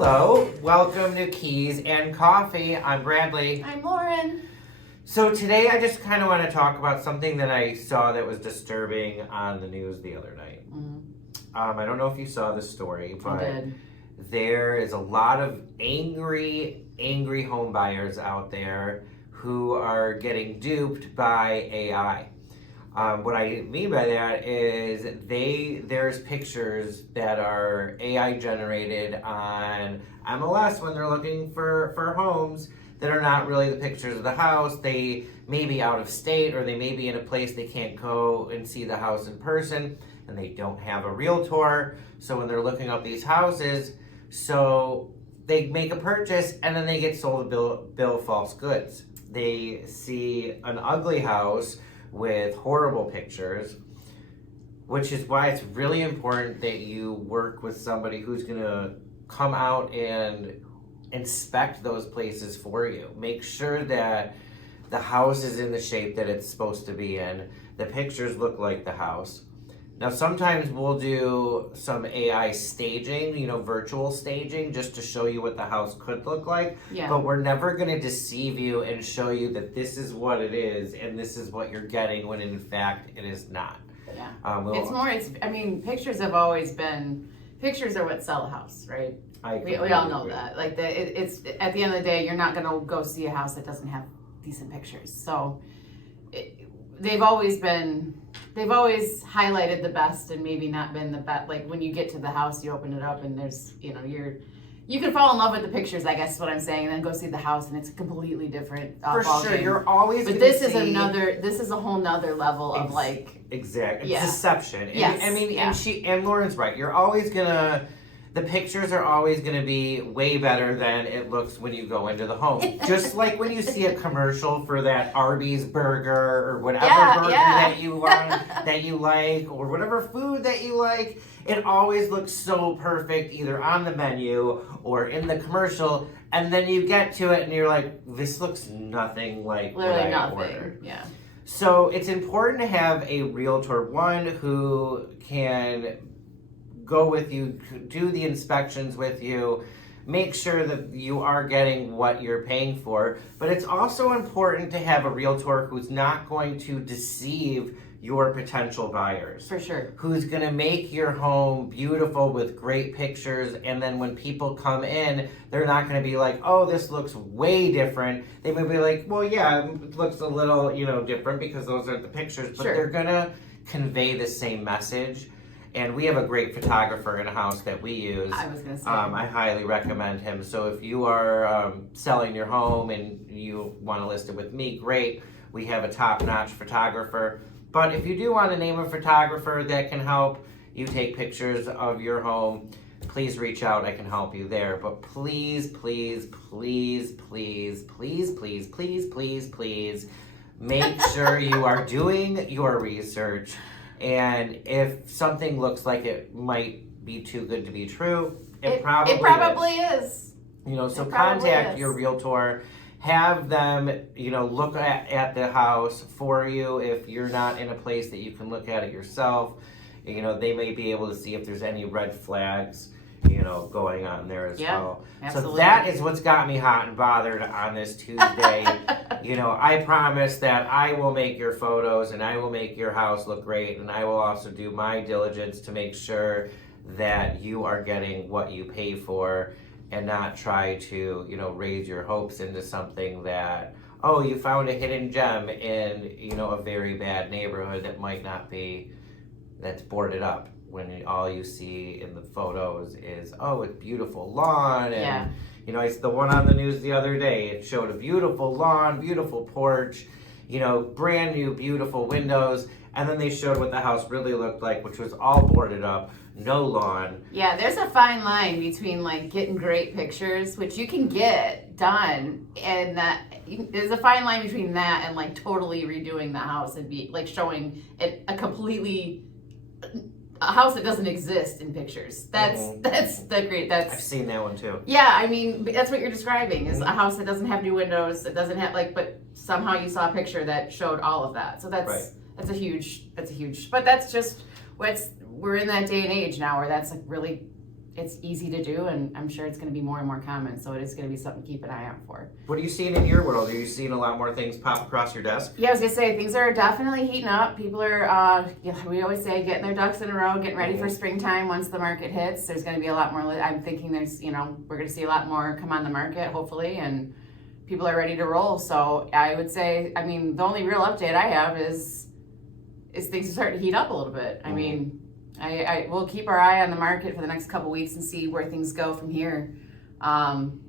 Hello, welcome to Keys and Coffee. I'm Bradley. I'm Lauren. So today I just kind of want to talk about something that I saw that was disturbing on the news the other night. I don't know if you saw this story, but there is a lot of angry home buyers out there who are getting duped by AI. What I mean by that is there's pictures that are AI generated on MLS when they're looking for homes that are not really the pictures of the house. They may be out of state, or they may be in a place they can't go and see the house in person, and they don't have a realtor. So when they're looking up these houses, so they make a purchase and then they get sold a bill of false goods. They see an ugly house with horrible pictures, which is why it's really important that you work with somebody who's going to come out and inspect those places for you. Make sure that the house is in the shape that it's supposed to be in. The pictures look like the house. Now, sometimes we'll do some AI staging, virtual staging, just to show you what the house could look like. Yeah. But we're never going to deceive you and show you that this is what it is and this is what you're getting when in fact it is not. Yeah. Pictures have always been, pictures are what sell a house, right? We all know that. It's at the end of the day, you're not going to go see a house that doesn't have decent pictures. So they've always highlighted the best and maybe not been the best. Like when you get to the house, you open it up and there's, you can fall in love with the pictures, I guess is what I'm saying, and then go see the house and it's a completely different For sure, game. you're always. But this is a whole nother level of exactly. Yeah. It's deception. Yes. And Lauren's right. You're always gonna. The pictures are always going to be way better than it looks when you go into the home. Just like when you see a commercial for that Arby's burger or whatever burger that you want, that you like, or whatever food that you like, it always looks so perfect either on the menu or in the commercial, and then you get to it and you're like, this looks nothing like literally what I nothing. ordered. Yeah. So it's important to have a realtor, one, who can go with you, do the inspections with you, make sure that you are getting what you're paying for. But it's also important to have a realtor who's not going to deceive your potential buyers. For sure. Who's going to make your home beautiful with great pictures, and then when people come in, they're not going to be like, oh, this looks way different. They may be like, well, yeah, it looks a little, different because those aren't the pictures, but they're going to convey the same message. And we have a great photographer in a house that we use. I was going to say. I highly recommend him. So if you are selling your home and you want to list it with me, great. We have a top-notch photographer. But if you do want to name a photographer that can help you take pictures of your home, please reach out. I can help you there. But please, make sure you are doing your research. And if something looks like it might be too good to be true, it probably is. So contact your realtor, have them, look at the house for you. If you're not in a place that you can look at it yourself, they may be able to see if there's any red flags, going on there as well. Absolutely. So that is what's got me hot and bothered on this Tuesday. I promise that I will make your photos and I will make your house look great, and I will also do my diligence to make sure that you are getting what you pay for and not try to, raise your hopes into something that, oh, you found a hidden gem in, a very bad neighborhood that might not be, that's boarded up, when all you see in the photos is, oh, it's beautiful lawn. And, it's the one on the news the other day. It showed a beautiful lawn, beautiful porch, brand new, beautiful windows. And then they showed what the house really looked like, which was all boarded up, no lawn. Yeah, there's a fine line between getting great pictures, which you can get done, and there's a fine line between that and totally redoing the house and be showing it a house that doesn't exist in pictures. That's great. I've seen that one too. Yeah, that's what you're describing is a house that doesn't have new windows. It doesn't have but somehow you saw a picture that showed all of that. So that's a huge. But that's just we're in that day and age now where that's really it's easy to do, and I'm sure it's going to be more and more common. So it is going to be something to keep an eye out for. What are you seeing in your world? Are you seeing a lot more things pop across your desk? Yeah, I was going to say, things are definitely heating up. People are, we always say, getting their ducks in a row, getting ready for springtime. Once the market hits, there's going to be a lot more. I'm thinking there's, we're going to see a lot more come on the market, hopefully, and people are ready to roll. So I would say, the only real update I have is things are starting to heat up a little bit. I mean, we'll keep our eye on the market for the next couple weeks and see where things go from here. And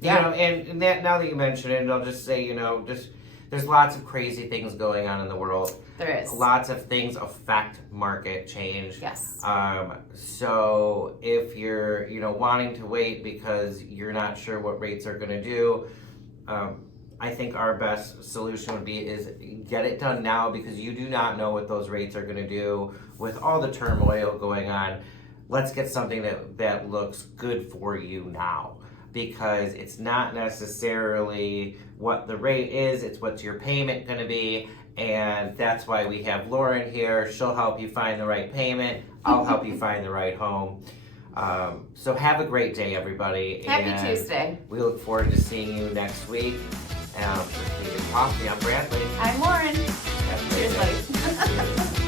that, now that you mention it, I'll just say, there's lots of crazy things going on in the world. There is. Lots of things affect market change. Yes. So if you're, wanting to wait because you're not sure what rates are going to do, I think our best solution would be is get it done now, because you do not know what those rates are going to do with all the turmoil going on. Let's get something that looks good for you now, because it's not necessarily what the rate is, it's what's your payment going to be. And that's why we have Lauren here. She'll help you find the right payment. I'll help you find the right home. So have a great day, everybody. Happy Tuesday. We look forward to seeing you next week. For Tea and Coffee, I'm Bradley. I'm Lauren. Have a great Cheers, day. buddy.